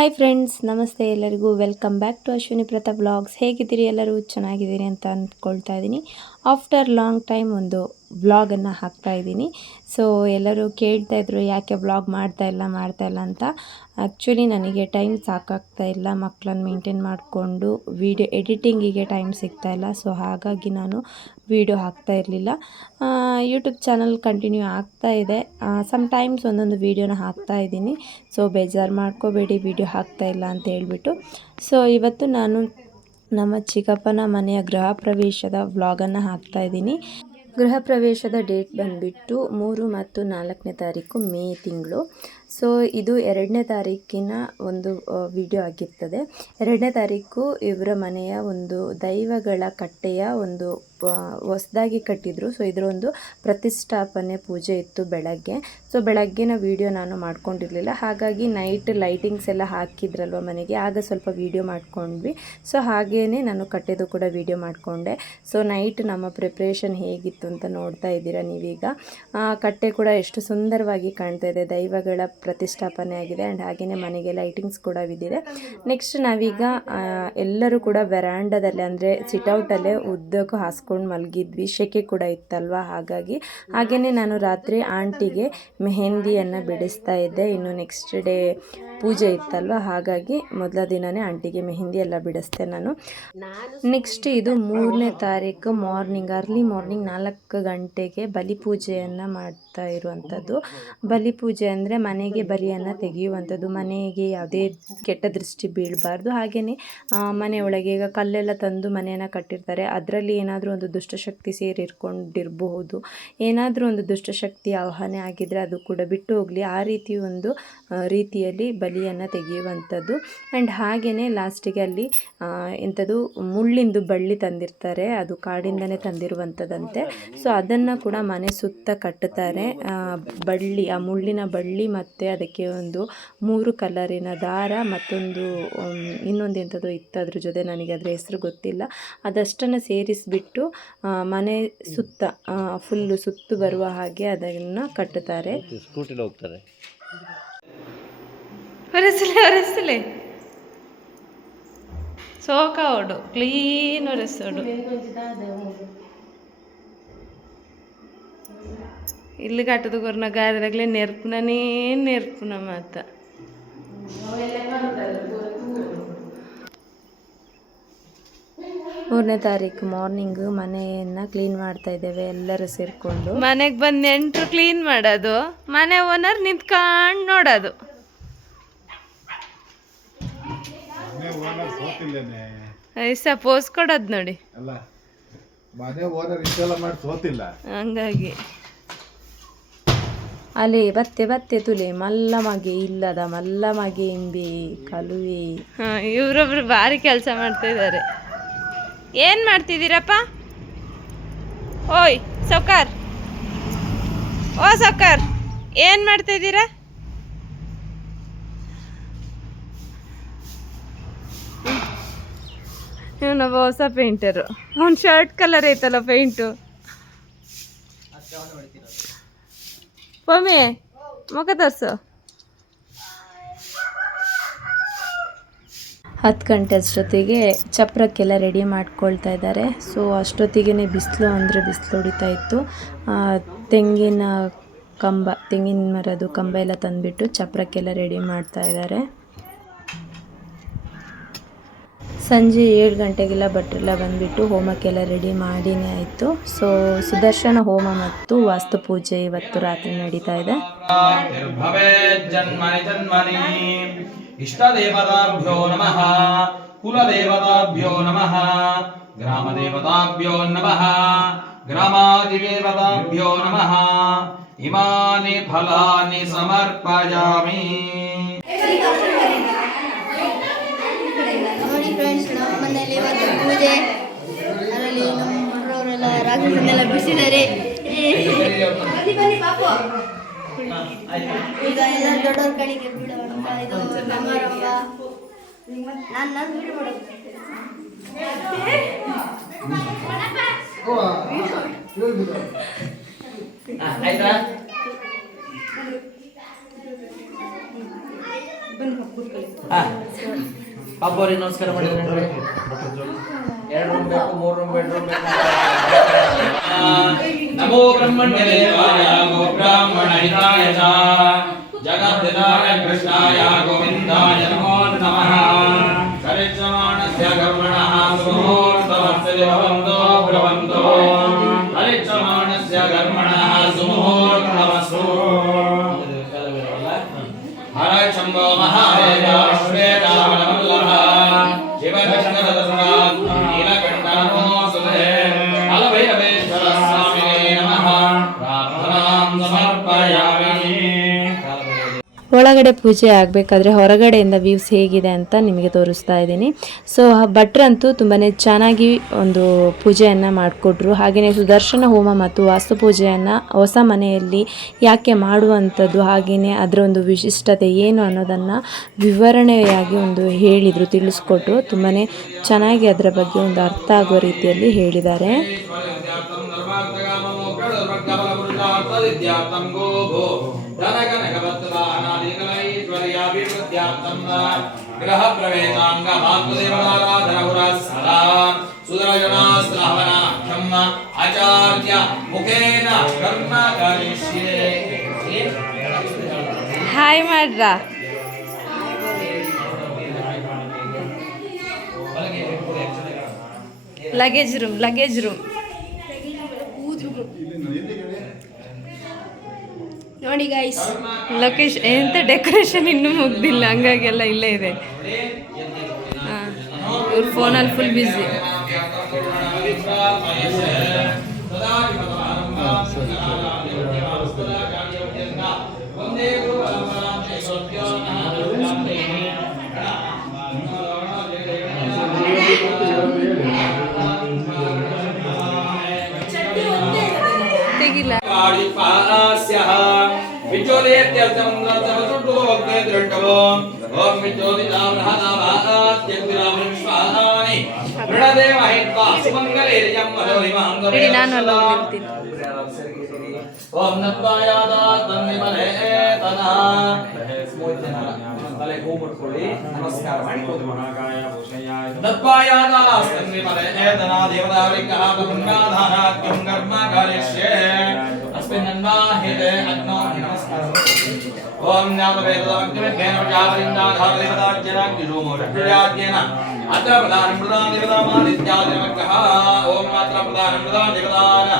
Hi friends, ನಮಸ್ತೆ ಎಲ್ಲರಿಗೂ. Welcome back to Ashwini Pratap vlogs. ಹೇಗಿದ್ದೀರಿ? ಎಲ್ಲರೂ ಚೆನ್ನಾಗಿದ್ದೀರಿ ಅಂತ ಅಂದ್ಕೊಳ್ತಾ ಇದ್ದೀನಿ. ಆಫ್ಟರ್ ಲಾಂಗ್ ಟೈಮ್ ಒಂದು ವ್ಲಾಗನ್ನು ಹಾಕ್ತಾ ಇದ್ದೀನಿ. ಸೊ ಎಲ್ಲರೂ ಕೇಳ್ತಾ ಇದ್ರು ಯಾಕೆ ವ್ಲಾಗ್ ಮಾಡ್ತಾ ಇಲ್ಲ ಅಂತ. ಆ್ಯಕ್ಚುಲಿ ನನಗೆ ಟೈಮ್ ಸಾಕಾಗ್ತಾ ಇಲ್ಲ, ಮಕ್ಕಳನ್ನ ಮೇಂಟೈನ್ ಮಾಡಿಕೊಂಡು ವಿಡಿಯೋ ಎಡಿಟಿಂಗಿಗೆ ಟೈಮ್ ಸಿಗ್ತಾ ಇಲ್ಲ. ಸೊ ಹಾಗಾಗಿ ನಾನು ವಿಡಿಯೋ ಹಾಕ್ತಾ ಇರಲಿಲ್ಲ. ಯೂಟ್ಯೂಬ್ ಚಾನಲ್ ಕಂಟಿನ್ಯೂ ಆಗ್ತಾ ಇದೆ. ಸಮ್ಟೈಮ್ಸ್ ಒಂದೊಂದು ವೀಡಿಯೋನ ಹಾಕ್ತಾ ಇದ್ದೀನಿ. ಸೊ ಬೇಜಾರು ಮಾಡ್ಕೋಬೇಡಿ ವಿಡಿಯೋ ಹಾಕ್ತಾ ಇಲ್ಲ ಅಂತ ಹೇಳ್ಬಿಟ್ಟು. ಸೊ ಇವತ್ತು ನಾನು ನಮ್ಮ ಚಿಕ್ಕಪ್ಪನ ಮನೆಯ ಗೃಹ ಪ್ರವೇಶದ ವ್ಲಾಗನ್ನು ಹಾಕ್ತಾ ಇದ್ದೀನಿ. ಗೃಹ ಪ್ರವೇಶದ ಡೇಟ್ ಬಂದುಬಿಟ್ಟು 3 ಮತ್ತು 4ನೇ ತಾರೀಕು ಮೇ ತಿಂಗಳು. ಸೊ ಇದು 2ನೇ ತಾರೀಕಿನ ಒಂದು ವಿಡಿಯೋ ಆಗಿರ್ತದೆ. 2ನೇ ತಾರೀಕು ಇವರ ಮನೆಯ ಒಂದು ದೈವಗಳ ಕಟ್ಟೆಯ ಒಂದು ಹೊಸದಾಗಿ ಕಟ್ಟಿದ್ರು. ಸೊ ಇದರ ಒಂದು ಪ್ರತಿಷ್ಠಾಪನೆ ಪೂಜೆ ಇತ್ತು ಬೆಳಗ್ಗೆ. ಸೊ ಬೆಳಗ್ಗಿನ ವಿಡಿಯೋ ನಾನು ಮಾಡ್ಕೊಂಡಿರಲಿಲ್ಲ, ಹಾಗಾಗಿ ನೈಟ್ ಲೈಟಿಂಗ್ಸ್ ಎಲ್ಲ ಹಾಕಿದ್ರಲ್ವ ಮನೆಗೆ, ಆಗ ಸ್ವಲ್ಪ ವಿಡಿಯೋ ಮಾಡ್ಕೊಂಡ್ವಿ. ಸೊ ಹಾಗೇ ನಾನು ಕಟ್ಟೆದು ಕೂಡ ವಿಡಿಯೋ ಮಾಡಿಕೊಂಡೆ. ಸೊ ನೈಟ್ ನಮ್ಮ ಪ್ರಿಪ್ರೇಷನ್ ಹೇಗಿತ್ತು ಅಂತ ನೋಡ್ತಾ ಇದ್ದೀರಾ ನೀವೀಗ. ಕಟ್ಟೆ ಕೂಡ ಎಷ್ಟು ಸುಂದರವಾಗಿ ಕಾಣ್ತಾ ಇದೆ, ದೈವಗಳ ಪ್ರತಿಷ್ಠಾಪನೆ ಆಗಿದೆ. ಆ್ಯಂಡ್ ಹಾಗೆಯೇ ಮನೆಗೆ ಲೈಟಿಂಗ್ಸ್ ಕೂಡ ಬಿದ್ದಿದೆ. ನೆಕ್ಸ್ಟ್ ನಾವೀಗ ಎಲ್ಲರೂ ಕೂಡ ವೆರಾಂಡದಲ್ಲೇ ಅಂದರೆ ಸಿಟೌಟಲ್ಲೇ ಉದ್ದಕ್ಕೂ ಹಾಸ್ಕೊಂಡು ಮಲಗಿದ್ವಿ. ಸೆಕೆ ಕೂಡ ಇತ್ತಲ್ವ, ಹಾಗೆಯೇ ನಾನು ರಾತ್ರಿ ಆಂಟಿಗೆ ಮೆಹಂದಿಯನ್ನು ಬಿಡಿಸ್ತಾ ಇದ್ದೆ. ಇನ್ನು ನೆಕ್ಸ್ಟ್ ಡೇ ಪೂಜೆ ಇತ್ತಲ್ವ, ಹಾಗಾಗಿ ಮೊದಲ ದಿನವೇ ಆಂಟಿಗೆ ಮೆಹಂದಿ ಎಲ್ಲ ಬಿಡಿಸ್ದೆ ನಾನು. ನೆಕ್ಸ್ಟ್ ಇದು 3ನೇ ತಾರೀಕು ಮಾರ್ನಿಂಗ್, ಅರ್ಲಿ ಮಾರ್ನಿಂಗ್ 4 ಗಂಟೆಗೆ ಬಲಿಪೂಜೆಯನ್ನು ಮಾಡ್ತಾ ಇರುವಂಥದ್ದು. ಬಲಿಪೂಜೆ ಅಂದರೆ ಮನೆಗೆ ಬಲಿಯನ್ನು ತೆಗೆಯುವಂಥದ್ದು. ಮನೆಗೆ ಯಾವುದೇ ಕೆಟ್ಟ ದೃಷ್ಟಿ ಬೀಳಬಾರ್ದು. ಹಾಗೆಯೇ ಮನೆಯೊಳಗೆ ಈಗ ಕಲ್ಲೆಲ್ಲ ತಂದು ಮನೆಯನ್ನು ಕಟ್ಟಿರ್ತಾರೆ, ಅದರಲ್ಲಿ ಏನಾದರೂ ಒಂದು ದುಷ್ಟಶಕ್ತಿ ಸೇರಿರ್ಕೊಂಡಿರಬಹುದು. ಏನಾದರೂ ಒಂದು ದುಷ್ಟಶಕ್ತಿ ಆವಾಹನೆ ಆಗಿದ್ದರೆ ಅದು ಕೂಡ ಬಿಟ್ಟು ಹೋಗಲಿ, ಆ ರೀತಿ ಒಂದು ರೀತಿಯಲ್ಲಿ ಬಲಿಯನ್ನು ತೆಗೆಯುವಂಥದ್ದು. ಆ್ಯಂಡ್ ಹಾಗೆಯೇ ಲಾಸ್ಟಿಗೆ ಅಲ್ಲಿ ಎಂಥದ್ದು ಮುಳ್ಳಿಂದು ಬಳ್ಳಿ ತಂದಿರ್ತಾರೆ, ಅದು ಕಾಡಿಂದನೇ ತಂದಿರುವಂಥದ್ದಂತೆ. ಸೊ ಅದನ್ನು ಕೂಡ ಮನೆ ಸುತ್ತ ಕಟ್ಟುತ್ತಾರೆ. ಬಳ್ಳಿ, ಆ ಮುಳ್ಳಿನ ಬಳ್ಳಿ ಮತ್ತು ಅದಕ್ಕೆ ಒಂದು 3 ಕಲರಿನ ದಾರ, ಮತ್ತೊಂದು ಇನ್ನೊಂದು ಎಂಥದ್ದು ಇತ್ತು ಅದ್ರ ಜೊತೆ, ನನಗೆ ಅದರ ಹೆಸರು ಗೊತ್ತಿಲ್ಲ. ಅದಷ್ಟನ್ನು ಸೇರಿಸಿಬಿಟ್ಟು ಮನೆ ಸುತ್ತ ಫುಲ್ಲು ಸುತ್ತು ಬರುವ ಹಾಗೆ ಅದನ್ನು ಕಟ್ಟುತ್ತಾರೆ. ಸ್ಕೂಟಿಲಿ ಹೋಗ್ತಾರೆ. ಒರೆಸಲೆ ಸೋಕ ಓಡು ಕ್ಲೀನ್ ಒರೆಸೋಡು. ಇಲ್ಲಿ ಕಾಟದ ಕೊರ್ನ ಗಾರದಾಗಲೇ ನೆರ್ಪುನ ಮಾತ. ಮೂರನೇ ತಾರೀಕು ಮಾರ್ನಿಂಗ್ ಮನೆಯನ್ನು ಕ್ಲೀನ್ ಮಾಡ್ತಾ ಇದ್ದೇವೆ ಎಲ್ಲರೂ ಸೇರಿಕೊಂಡು. ಮನೆಗೆ ಬಂದು ನೆಂಟರು ಕ್ಲೀನ್ ಮಾಡೋದು, ಮನೆ ಓನರ್ ನಿಂತ್ಕೊಂಡು ನೋಡೋದು. ಪೋಸ್ ಕೊಡೋದು ನೋಡಿ, ಹಂಗಾಗಿ ಅಲ್ಲಿ ಬತ್ತೆ ತುಲೆ ಮಲ್ಲ ಮಗೆ ಇಲ್ಲದ ಮಲ್ಲ ಮಗೆ ಇಂಬಿ ಕಲುವೆ. ಇವರೊಬ್ರು ಭಾರಿ ಕೆಲಸ ಮಾಡ್ತಾ ಇದ್ದಾರೆ. ಏನು ಮಾಡ್ತಿದ್ದೀರಪ್ಪ? ಓಯ್ ಸೌಕಾರ್, ಓ ಸೌಕಾರ್, ಏನು ಮಾಡ್ತಾ ಇದ್ದೀರಾ? ಇವನೊಬ್ಬ ಹೊಸ ಪೇಂಟರು, ಅವ್ನ ಶರ್ಟ್ ಕಲರ್ ಐತಲ್ಲ ಪೇಂಟು. ಪೊಮ್ಮೆ ಮುಖ ತೋರಿಸು. 10 ಗಂಟೆ ಅಷ್ಟೊತ್ತಿಗೆ ಚಪ್ರಕ್ಕೆಲ್ಲ ರೆಡಿ ಮಾಡ್ಕೊಳ್ತಾ ಇದ್ದಾರೆ. ಸೊ ಅಷ್ಟೊತ್ತಿಗೆ ಬಿಸಿಲು ಅಂದರೆ ಬಿಸಿಲು ಹೊಡಿತಾ ಇತ್ತು. ತೆಂಗಿನ ಮರದ್ದು ಕಂಬ ಎಲ್ಲ ತಂದುಬಿಟ್ಟು ಚಪ್ರಕ್ಕೆಲ್ಲ ರೆಡಿ ಮಾಡ್ತಾ ಇದ್ದಾರೆ. ಸಂಜೆ 7 ಗಂಟೆಗೆಲ್ಲ ಭಟ್ರೆಲ್ಲ ಬಂದುಬಿಟ್ಟು ಹೋಮಕ್ಕೆಲ್ಲ ರೆಡಿ ಮಾಡಿನೇ ಆಯಿತು. ಸೊ ಸುದರ್ಶನ ಹೋಮ ಮತ್ತು ವಾಸ್ತು ಪೂಜೆ ಇವತ್ತು ರಾತ್ರಿ ನಡೀತಾ ಇದೆ. ಇಷ್ಟದೇವತಾಭ್ಯೋ ನಮಃ, ಕುಲದೇವತಾಭ್ಯೋ ನಮಃ, ಗ್ರಾಮದೇವತಾಭ್ಯೋ ನಮಃ, ಗ್ರಾಮಾಧಿದೇವತಾಭ್ಯೋ ನಮಃ. ಇಮಾನಿ ಫಲಾನಿ ಸಮರ್ಪಯಾಮಿ. ನಮ್ಮ ಮನೆಯಲ್ಲಿ ಇವತ್ತು ಪೂಜೆ, ಅದರಲ್ಲಿ ನಮ್ಮವರೆಲ್ಲ ರಾಕ್ಷಸನ್ನೆಲ್ಲ ಬಿಡಿಸಿದ್ದಾರೆ. ಈಗ ಎಲ್ಲ ದೊಡ್ಡವ್ರ ಕಡೆಗೆ ಬಿಡೋಣ. ಇದು ಸಮಾರಂಭ. ನಾನು ವಿಡಿಯೋ ಮಾಡೋದು. ಹಬ್ಬವ್ರಿಗೆ ನಮಸ್ಕಾರ ಮಾಡಿದ್ರೆ 2 ರೂಮ್ ಬೇಕು 3 ರೂಮ್ ಬೆಡ್ರೂಮ್ ಬೇಕು. ನಮೋ ಬ್ರಹ್ಮಣ್ಯ ದೇವಾಯ ಗೋ ಬ್ರಾಹ್ಮಣ ಹಿತಾಯ ಚ ಜಗದ್ಧಿತಾಯ ಕೃಷ್ಣಾಯ ಗೋವಿಂದಾಯ ನಮೋ ನಮಃ. ಕರಿಷ್ಯಮಾಣಸ್ಯ ಕರ್ಮಣಃ ಸುಮುಹೂರ್ತಮಸ್ಯ ಭವಂತೋ ಭ್ರವಂತೋ. ಕರಿಷ್ಯಮಾಣಸ್ಯ ಕರ್ಮಣಃ ಸುಮುಹೂರ್ತಮಸ್ತು. ಹರ ಶಂಭೋ ಮಹಾದೇವ ಶ್ವೇತಾವನವಲ್ಲಭ ಶಿವಕೃಷ್ಣರತಸ್ಮಾತ್ ನೀಲಕಂಠನೋ ಸುಧೇ ಅಲಭೈರವೇಶ್ವರ ಸ್ವಾಮಿನೇ ನಮಃ. ಪ್ರಾರ್ಥನಾಂ ಸಮರ್ಪಯಾಮಿ. ಒಳಗಡೆ ಪೂಜೆ ಆಗಬೇಕಾದ್ರೆ ಹೊರಗಡೆಯಿಂದ ವ್ಯೂಸ್ ಹೇಗಿದೆ ಅಂತ ನಿಮಗೆ ತೋರಿಸ್ತಾ ಇದ್ದೀನಿ. ಸೊ ಭಟ್ರಂತೂ ತುಂಬಾ ಚೆನ್ನಾಗಿ ಒಂದು ಪೂಜೆಯನ್ನು ಮಾಡಿಕೊಟ್ರು. ಹಾಗೆಯೇ ಸುದರ್ಶನ ಹೋಮ ಮತ್ತು ವಾಸ್ತು ಪೂಜೆಯನ್ನು ಹೊಸ ಮನೆಯಲ್ಲಿ ಯಾಕೆ ಮಾಡುವಂಥದ್ದು, ಹಾಗೆಯೇ ಅದರ ಒಂದು ವಿಶಿಷ್ಟತೆ ಏನು ಅನ್ನೋದನ್ನು ವಿವರಣೆಯಾಗಿ ಒಂದು ಹೇಳಿದರು, ತಿಳಿಸ್ಕೊಟ್ರು. ತುಂಬಾ ಚೆನ್ನಾಗಿ ಅದರ ಬಗ್ಗೆ ಒಂದು ಅರ್ಥ ಆಗೋ ರೀತಿಯಲ್ಲಿ ಹೇಳಿದ್ದಾರೆ. ಗೃಹ ಪ್ರವೇಶಾಂಗ ಮಾತೃದೇವತಾರಾಧನ ಪುರಸ್ಸರ ಸುದರ್ಶನಾಸ್ತ್ರಾವನಾಖ್ಯಂ ಆಚಾರ್ಯ ಮುಖೇನ ಕರ್ಮ ಕರಿಷ್ಯೆ. ಹಾಯ್ ಮಾಡ್ರ. ಲಗೇಜ್ ರೂಮ್ ನೋಡಿ ಗೈಸ್, ಲೊಕೇಶನ್ ಎಂತ ಡೆಕೋರೇಷನ್ ಇನ್ನೂ ಮುಗ್ದಿಲ್ಲ, ಹಂಗಾಗಿ ಎಲ್ಲ ಇಲ್ಲೇ ಇದೆ. ಇವ್ರ ಫೋನಲ್ಲಿ ಫುಲ್ ಬ್ಯುಸಿ. ತೆಗಿಲ್ಲ. ವಿಜ್ಯೋತಿಯತ್ಯರ್ಥಂ ಸಮಸುಟ್ಟುಭೋಗ್ನೇ ದೃಷ್ಟವೋ ಓಂ ವಿಜ್ಯೋತಿನಾಮೃಹನಾಮಾತ್ಯಗ್ರಾಮಶ್ವಾನಿ ಮೃಣದೇವ ಹಿತ್ವಾ ಸುಮಂಗಲೇರ್ಯಂ ಮಧುರಿಮಹಂಗರೇ. ಇಡಿ, ನಾನು ಅಲ್ಲಿ ಹೋಗ್ತೀನಿ. ಓಂ ನತ್ವಾಯಾದ ತನ್ನಿಮಲೆ ತನಃ ತಲೆ ಹೂ ಮುಟ್ಕೊಳ್ಳಿ, ನಮಸ್ಕಾರ ಮಾಡಿ ನತ್ವಾಯಾದ ತನ್ನಿಮಲೆ ತನಃ ದೇವತಾವರಿಕಃ ಬ್ರಹ್ಮಧಾನಾತ್ಯಂ ಕರ್ಮ ಕರಿಷ್ಯೆ. ಅಸ್ಮಿನ್ನನ್ವಾಹಿತೆ ಅಗ್ನೋ ನಮಸ್ಕಾರ. ಓಂ ಜ್ಞಾತವೇದಮಗ್ನಿಮೇನ ಪ್ರಜಾಪತಿಂದಾಧಾರದೇವತಾಜ್ಞನಾಗ್ನಿಶೋಮೋಷಡ್ಯಾಜ್ಞೇನ ಅತ್ರ ಪ್ರಧಾನಂ ಪ್ರಧಾನ ದೇವತಾಮಾದಿತ್ಯಾದಿನಮಗ್ಗಃ. ಓಂ ಮಾತ್ರ ಪ್ರಧಾನಂ ಪ್ರಧಾನ ದೇವತಾನ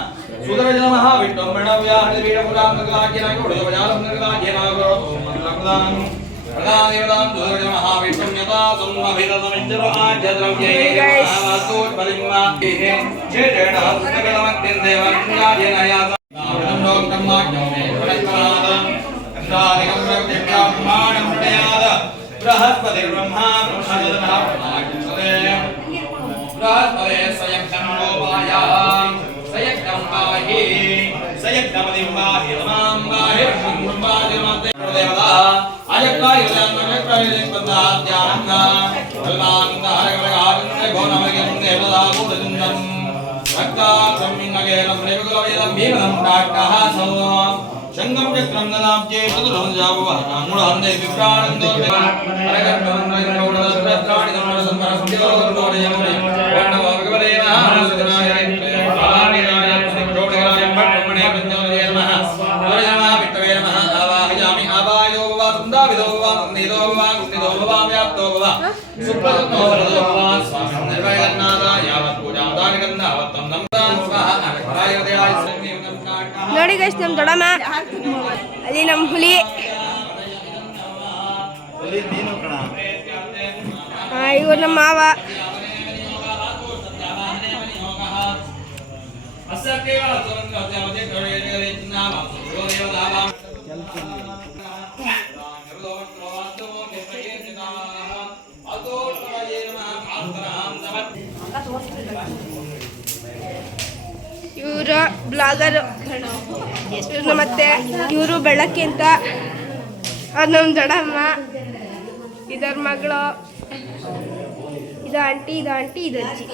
ಸುದರ್ಶನ ಮಹಾವಿಷ್ಣು ಪ್ರಣವ್ಯಾಹೃತಿಪೀಠಪುರಾಂತಕಲಾಜ್ಞನಾಗಿ ಓಂ ಮಂತ್ರ ಪ್ರಧಾನಂ ಪ್ರಧಾನ ದೇವತಾಂ ಸುದರ್ಶನ ಮಹಾವಿಷ್ಣು ಯಥಾ ಸಂವಹಿತಮಿಂದ್ರವಾಜ್ಯದ್ರವ್ಯೈ ಮಹಾವಾಸ್ತೋತ್ಪಲಿಂವಾ ಚೇತೇಣ ಹಸ್ತಕಲಮಗ್ನಿಂ ದೇವಜ್ಞಾದ್ಯನಯಾತ ನಾವೃತಂ ಲೋಕಂ ಮಾಜ್ಞೋ ಮೇ ಪ್ರಣತ್ಪರಾದ ಕಂದಾದಿಕಂ ಪ್ರತ್ಯಕ್ಷಾಂ ಪ್ರಮಾಣಂ ಪ್ರಣಯಾದ ಬೃಹಸ್ಪತಿರ್ಬ್ರಹ್ಮಾ ಬ್ರಹ್ಮಜನಃ ಪ್ರಮಾಜ್ಞಸತೆ ಬೃಹಸ್ಪತೆ ಸ್ವಯಂ ಕ್ಷಣೋಪಾಯ ಸಯಜ್ಞಂ ಪಾಹಿ ಸಯಜ್ಞಪತಿಂ ಪಾಹಿ ರಮಾಂ ಪಾಹಿ ವಿಷ್ಣುಂ ಪಾಹಿ ರಮತೆ ದೇವತಾ ಅಯಕ್ಕಾಯ ಜ್ಞಾನಮಕ್ಕಾಯ ಸ್ಪಂದಾದ್ಯಾನಂದ ಕಲ್ಪಾಂತ ಹರಗಲಗಾಗಂತೆ ಘೋನಮಗಂ ದೇವತಾ ಭೂತಜುಂದಂ ರಕ್ತಾಕ್ಷಂ ಇಂಗಗೇಲಂ ರೇವಗುಲವೇದಂ ಭೀಮನಂ ಡಾಟ್ಟಃ ಸೋ ಶಂಗಂ ಚಕ್ರಂ ದನಾಬ್ಜೇ ಚತುರಂ ಜಾಬವಹನಾಂಗುಳಹಂದೆ ವಿಪ್ರಾಣಂದೋ ಹರಗರ್ಭಂ ರೈತೌಡದ ಪ್ರತ್ರಾಣಿ ಧರ್ಮದ ಸಂಪರ ಸಂಧಿವರೋರ್ಗೋಡಯಮುನಿ ಓಂ ನಮೋ ಭಗವತೆ ಮಹಾಮನಸ್ಕನಾಯ ಆವಾಹಿನಾಯ ಸಿದ್ಧೋಡಗರಾಯ ಭಟ್ಟಮಣೇ ಪಂಚೋದಯ ನಮಃ ಓಂ ವಿಷ್ಣವೇ ನಮಃ. ಆವಾಹಯಾಮಿ ಆವಾಯೋ ಭವ ಸಂದಾವಿದೋ ಭವ ಸಂದಿದೋ ಭವ ಕುಂದಿದೋ ಭವ ವ್ಯಾಪ್ತೋ ಭವ ಸುಪ್ರಸನ್ನೋ ವರದೋ ಭವ ಸ್ವಾಮಿ ನಿರ್ವಯಗನ್ನಾಥ ಯಾವತ್ ಪೂಜಾವತಾನಿಗಂಧಾವತ್ತಂ ನಮ್ತಾಂ ಸ್ವಹ ಅನಘರಾಯ ದೇವಾಯ ಶ್ರೀ ನಮಃ. ನೋಡಿ ಗೈಸ್, ನಮ್ಮ ದೊಡ್ಡಮ್ಮ ಅಲ್ಲಿ, ನಮ್ಮ ಹುಲಿ. ಇವ್ರು ನಮ್ಮ ಮಾವ. ಇವರು ಬ್ಲಾಗರ್, ಇವ್ರು ಮತ್ತೆ ಇವರು ಬೆಳಕಿ ಅಂತ. ಅದು ನಮ್ಮ ದೊಡ್ಡಮ್ಮ, ಇದರ ಮಗಳು, ಇದು ಆಂಟಿ, ಇದು ಆಂಟಿ, ಇದು ಅಜ್ಜಿ.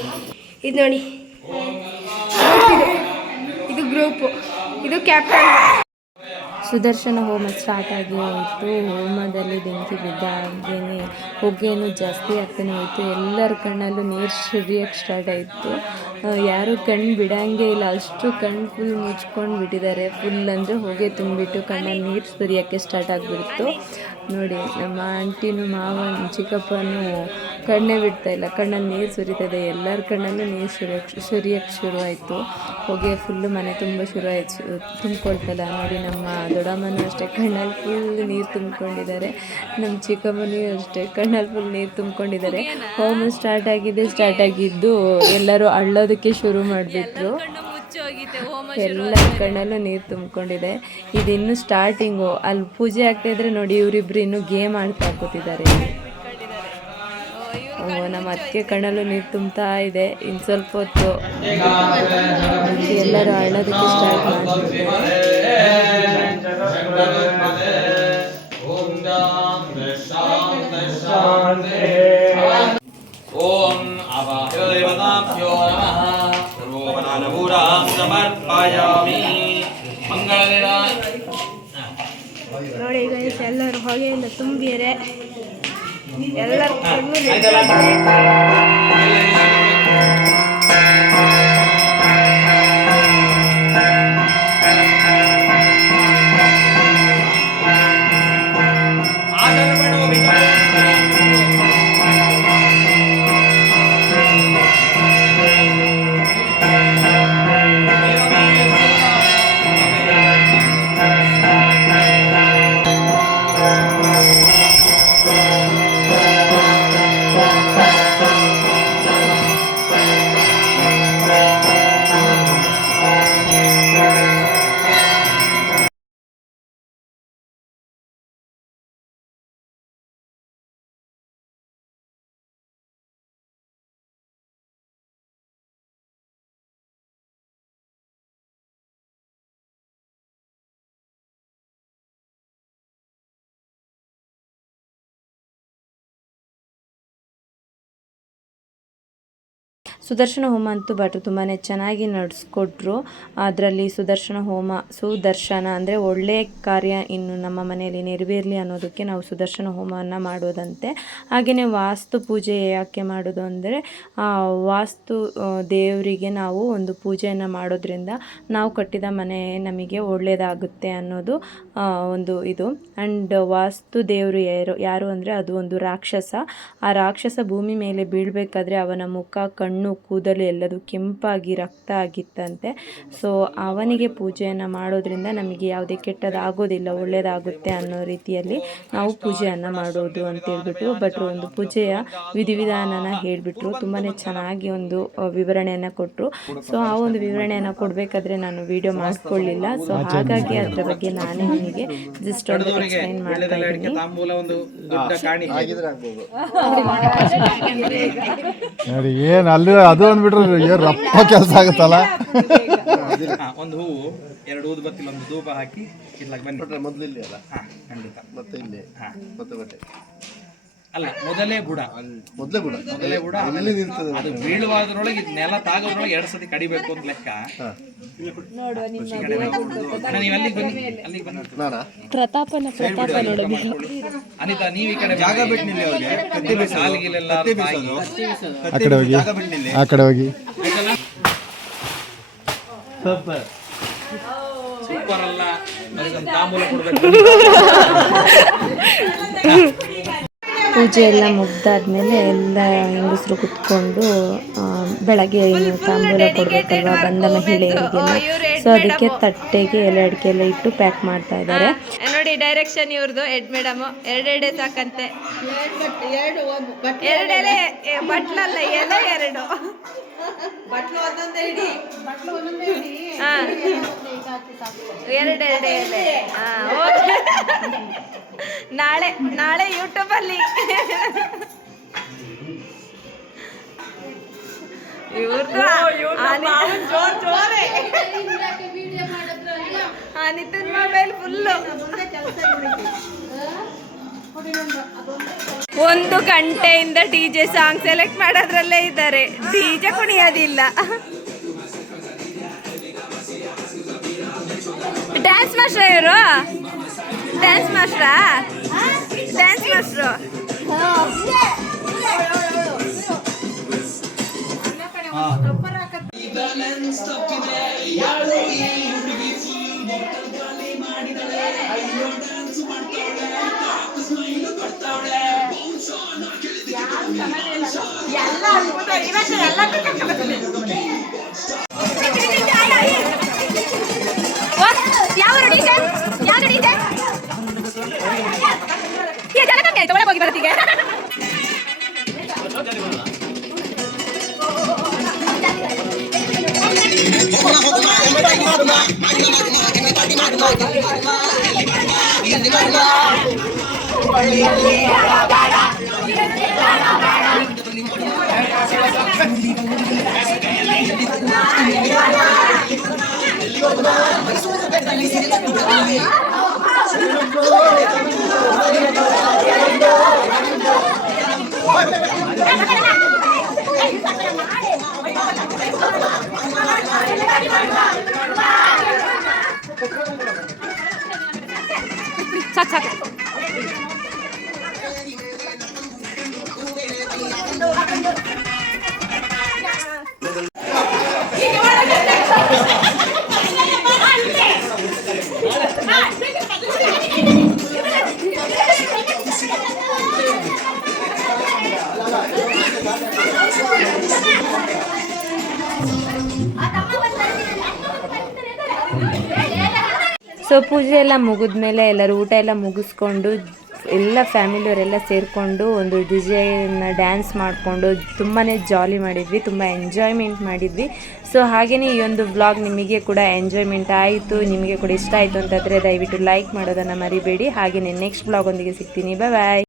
ಇದು ನೋಡಿ, ಇದು ಗ್ರೂಪು, ಇದು ಕ್ಯಾಪ್ಟನ್. ಸುದರ್ಶನ ಹೋಮ ಸ್ಟಾರ್ಟ್ ಆಗಿ ಹೋಯಿತು. ಹೋಮದಲ್ಲಿ ಬೆಂಕಿ ಬಿದ್ದಾಗೇ ಹೊಗೆನೂ ಜಾಸ್ತಿ ಆಗ್ತಾನೆ ಹೋಯಿತು. ಎಲ್ಲರ ಕಣ್ಣಲ್ಲೂ ನೀರು ಸುರಿಯೋಕ್ಕೆ ಸ್ಟಾರ್ಟ್ ಆಯಿತು. ಯಾರೂ ಕಣ್ಣು ಬಿಡೋಂಗೆ ಇಲ್ಲ, ಅಷ್ಟು ಕಣ್ಣು ಫುಲ್ ಮುಚ್ಕೊಂಡು ಬಿಟ್ಟಿದ್ದಾರೆ. ಫುಲ್ ಅಂದರೆ ಹೊಗೆ ತುಂಬಿಟ್ಟು ಕಣ್ಣಲ್ಲಿ ನೀರು ಸುರಿಯೋಕ್ಕೆ ಸ್ಟಾರ್ಟ್ ಆಗಿಬಿಡ್ತು. ನೋಡಿ, ನಮ್ಮ ಆಂಟಿನೂ ಮಾವನ ಚಿಕ್ಕಪ್ಪನೂ ಕಣ್ಣೇ ಬಿಡ್ತಾಯಿಲ್ಲ, ಕಣ್ಣಲ್ಲಿ ನೀರು ಸುರಿತದೆ. ಎಲ್ಲರ ಕಣ್ಣಲ್ಲೂ ನೀರು ಸುರಿಯೋಕ್ಕೆ ಶುರುವಾಯಿತು. ಹೊಗೆ ಫುಲ್ಲು ಮನೆ ತುಂಬ ತುಂಬಿಕೊಳ್ತಲ್ಲ. ನೋಡಿ, ನಮ್ಮ ದೊಡ್ಡಮ್ಮನೂ ಅಷ್ಟೇ ಕಣ್ಣಲ್ಲಿ ಫುಲ್ ನೀರು ತುಂಬಿಕೊಂಡಿದ್ದಾರೆ. ನಮ್ಮ ಚಿಕ್ಕಮ್ಮನೂ ಅಷ್ಟೇ ಕಣ್ಣಲ್ಲಿ ಫುಲ್ ನೀರು ತುಂಬಿಕೊಂಡಿದ್ದಾರೆ. ಹೋಮ ಸ್ಟಾರ್ಟ್ ಆಗಿದ್ದು ಎಲ್ಲರೂ ಅಳ್ಳೋದಕ್ಕೆ ಶುರು ಮಾಡಿಬಿಟ್ರು. ಎಲ್ಲರ ಕಣ್ಣಲ್ಲೂ ನೀರು ತುಂಬಿಕೊಂಡಿದೆ. ಇದಿನ್ನೂ ಸ್ಟಾರ್ಟಿಂಗು. ಅಲ್ಲಿ ಪೂಜೆ ಆಗ್ತಾಯಿದ್ರೆ ನೋಡಿ, ಇವರಿಬ್ರು ಇನ್ನೂ ಗೇಮ್ ಆಡ್ತಾ ಕೂತಿದ್ದಾರೆ. ನಮ್ಮ ಅತ್ತಿಗೆ ಕಣ್ಣಲ್ಲೂ ನೀರು ತುಂಬ್ತಾ ಇದೆ. ಇನ್ನು ಸ್ವಲ್ಪ ಹೊತ್ತು ಎಲ್ಲರೂ ಅಳ್ಳೋದಕ್ಕೆ ಸ್ಟಾರ್ಟ್ ಮಾಡಿಬಿಟ್ರು. ಓಂ ಅವಾದೇವತಾಭ್ಯೋ ನಮಃ ಸರ್ವೋಪನಾನಪೂರಾಂ ಸಮರ್ಪಯಾಮಿ. ಮಂಗಳವೇಲಾಯ. ನೋಡಿ ಗೈಸ್, ಎಲ್ಲರೂ ಹೊಗೆಯಿಂದ ತುಂಬಿರೆ. ಎಲ್ಲರ ಕಣ್ಣು ಸುದರ್ಶನ ಹೋಮ ಅಂತೂ ಭಟ್ರು ತುಂಬಾ ಚೆನ್ನಾಗಿ ನಡೆಸ್ಕೊಟ್ರು. ಅದರಲ್ಲಿ ಸುದರ್ಶನ ಅಂದರೆ ಒಳ್ಳೆಯ ಕಾರ್ಯ ಇನ್ನು ನಮ್ಮ ಮನೆಯಲ್ಲಿ ನೆರವೇರಲಿ ಅನ್ನೋದಕ್ಕೆ ನಾವು ಸುದರ್ಶನ ಹೋಮವನ್ನು ಮಾಡೋದಂತೆ. ಹಾಗೆಯೇ ವಾಸ್ತು ಪೂಜೆ ಯಾಕೆ ಮಾಡೋದು ಅಂದರೆ, ವಾಸ್ತು ದೇವರಿಗೆ ನಾವು ಒಂದು ಪೂಜೆಯನ್ನು ಮಾಡೋದ್ರಿಂದ ನಾವು ಕಟ್ಟಿದ ಮನೆ ನಮಗೆ ಒಳ್ಳೆಯದಾಗುತ್ತೆ ಅನ್ನೋದು ಒಂದು ಇದು. ಆ್ಯಂಡ್ ವಾಸ್ತು ದೇವರು ಯಾರು ಅಂದರೆ ಅದು ಒಂದು ರಾಕ್ಷಸ. ಆ ರಾಕ್ಷಸ ಭೂಮಿ ಮೇಲೆ ಬೀಳಬೇಕಾದ್ರೆ ಅವನ ಮುಖ, ಕಣ್ಣು, ಕೂದಲು ಎಲ್ಲದು ಕೆಂಪಾಗಿ ರಕ್ತ ಆಗಿತ್ತಂತೆ. ಸೊ ಅವನಿಗೆ ಪೂಜೆಯನ್ನು ಮಾಡೋದ್ರಿಂದ ನಮಗೆ ಯಾವುದೇ ಕೆಟ್ಟದಾಗೋದಿಲ್ಲ, ಒಳ್ಳೆಯದಾಗುತ್ತೆ ಅನ್ನೋ ರೀತಿಯಲ್ಲಿ ನಾವು ಪೂಜೆಯನ್ನು ಮಾಡೋದು ಅಂತ ಹೇಳ್ಬಿಟ್ಟು ಭಟ್ರು ಒಂದು ಪೂಜೆಯ ವಿಧಿವಿಧಾನನ ಹೇಳಿಬಿಟ್ರು. ತುಂಬಾ ಚೆನ್ನಾಗಿ ಒಂದು ವಿವರಣೆಯನ್ನು ಕೊಟ್ಟರು. ಸೊ ಆ ಒಂದು ವಿವರಣೆಯನ್ನು ಕೊಡಬೇಕಾದ್ರೆ ನಾನು ವಿಡಿಯೋ ಮಾಡಿಕೊಳ್ಳಿಲ್ಲ. ಸೊ ಹಾಗಾಗಿ ಅದರ ಬಗ್ಗೆ ನಾನೇ ನಿಮಗೆ ಜಸ್ಟ್ ಒಂದು ಎಕ್ಸ್ಪ್ಲೈನ್ ಮಾಡ್ತಾ ಇದ್ದೀನಿ. ನೋಡಿ, ಏನು ಅಲ್ಲಿ ಅದು ಅಂದ್ಬಿಟ್ರೆ ಏನು ರಪ್ಪ ಕೆಲಸ ಆಗುತ್ತಲ್ಲ. ಒಂದು ಹೂವು, ಎರಡು ಊದುಬತ್ತಿ, ಒಂದು ಧೂಪ ಹಾಕಿ ಇರ್ಲಾಕ ಬನ್ನಿ. ಮೊದಲು ಇಲ್ಲಿ ಅಲ್ಲ, ಖಂಡಿತ. ಮತ್ತೆ ಇಲ್ಲಿ, ಮತ್ತೆ ಬಟ್ಟೆ ಅಲ್ಲ, ಮೊದಲೇ ಬುಡ, ಎಲ್ಲಿ ನಿಲ್ತದೆ ಅದು ಬೀಳುವಾದ್ರೊಳಗೆ ನೆಲ ತಾಗೋದ್ರೊಳಗೆ 2 ಸತಿ ಕಡಿಬೇಕು ಅಂತ ಲೆಕ್ಕ. ನೀವು ಅಲ್ಲಿಗೆ ಬನ್ನಿ, ಅಲ್ಲಿಗೆ ಬನ್ನಿ. ಅನಿತಾ, ನೀವು ಈ ಕಡೆ ಜಾಗ ಬಿಟ್ಟು ನಿಲ್ಲಿ. ಅವ್ರಿಗೆ ಸಾಲಿಗೆಲ್ಲ ಆ ಕಡೆ ಹೋಗಿ, ಆ ಕಡೆ ಹೋಗಿ. ಸೂಪರ್ ಅಲ್ಲ, ತಾಂಬೂಲ ಕೊಡ್ಬೇಕು. ಪೂಜೆ ಎಲ್ಲ ಮುಗ್ದಾದ್ಮೇಲೆ ಎಲ್ಲ ಹೆಂಗಸರು ಕುತ್ಕೊಂಡು ಬೆಳಗ್ಗೆ ತಾಂಬೂಲ ಕೊಡಬೇಕಲ್ವ ಬಂದ ಮಹಿಳೆಯರಿಗೆಲ್ಲ. ಸೊ ಅದಕ್ಕೆ ತಟ್ಟೆಗೆ ಎಲೆ ಅಡಿಕೆ ಎಲ್ಲ ಇಟ್ಟು ಪ್ಯಾಕ್ ಮಾಡ್ತಾ ಇದ್ದಾರೆ. ನೋಡಿ, ಡೈರೆಕ್ಷನ್ ಇವ್ರದ್ದು ಹೆಡ್ ಮೇಡಮ್. ಎರಡೆಡೆ ಸಾಕಂತೆ, ಎರಡೆಲೆ ಬಟ್ಲಲ್ಲ, ಎಲೆ ಎರಡು ಬಟ್ಲು ಒಂದೊಂದೇ ಇಡಿ. ಎರಡೆರಡೆ ಎಲೆ. ನಾಳೆ ಯೂಟ್ಯೂಬಲ್ಲಿ ಇವ್ರದ್ದು ನಿತಿನ್ ಮೊಬೈಲ್ ಫುಲ್ಲು. 1 ಗಂಟೆಯಿಂದ DJ ಸಾಂಗ್ ಸೆಲೆಕ್ಟ್ ಮಾಡೋದ್ರಲ್ಲೇ ಇದ್ದಾರೆ. DJ ಕುಣಿಯೋದಿಲ್ಲ. ಡ್ಯಾನ್ಸ್ ಮಾಸ್ಟರ್ ಇವರು. ಡ್ಯಾನ್ಸ್ ಮಾಸ್ಟ್ರಾ? Dance master. ಯಾವ ಡಿಜೆ? ಯಾವ್ದು ಡಿಜೆ? ಜನ ಕಮ್ಮಿ ಆಯ್ತು, ಒಳಗೆ ಹೋಗಿ ಬರ್ತೀಗ. ಸಾಕು ಸಾಕು. ಸೊ ಪೂಜೆ ಎಲ್ಲ ಮುಗಿದ್ಮೇಲೆ ಎಲ್ಲರೂ ಊಟ ಎಲ್ಲ ಮುಗಿಸ್ಕೊಂಡು ಎಲ್ಲ ಫ್ಯಾಮಿಲಿಯವರೆಲ್ಲ ಸೇರಿಕೊಂಡು ಒಂದು ಡಿಜೆನ ಡ್ಯಾನ್ಸ್ ಮಾಡಿಕೊಂಡು ತುಂಬಾ ಜಾಲಿ ಮಾಡಿದ್ವಿ, ತುಂಬ ಎಂಜಾಯ್ಮೆಂಟ್ ಮಾಡಿದ್ವಿ. ಸೊ ಹಾಗೆಯೇ ಈ ಒಂದು ವ್ಲಾಗ್ ನಿಮಗೆ ಕೂಡ ಎಂಜಾಯ್ಮೆಂಟ್ ಆಯಿತು, ನಿಮಗೆ ಕೂಡ ಇಷ್ಟ ಆಯಿತು ಅಂತಂದರೆ ದಯವಿಟ್ಟು ಲೈಕ್ ಮಾಡೋದನ್ನು ಮರಿಬೇಡಿ. ಹಾಗೆಯೇ ನೆಕ್ಸ್ಟ್ ವ್ಲಾಗ್ ಒಂದಿಗೆ ಸಿಗ್ತೀನಿ. ಬಾಯ್ ಬಾಯ್.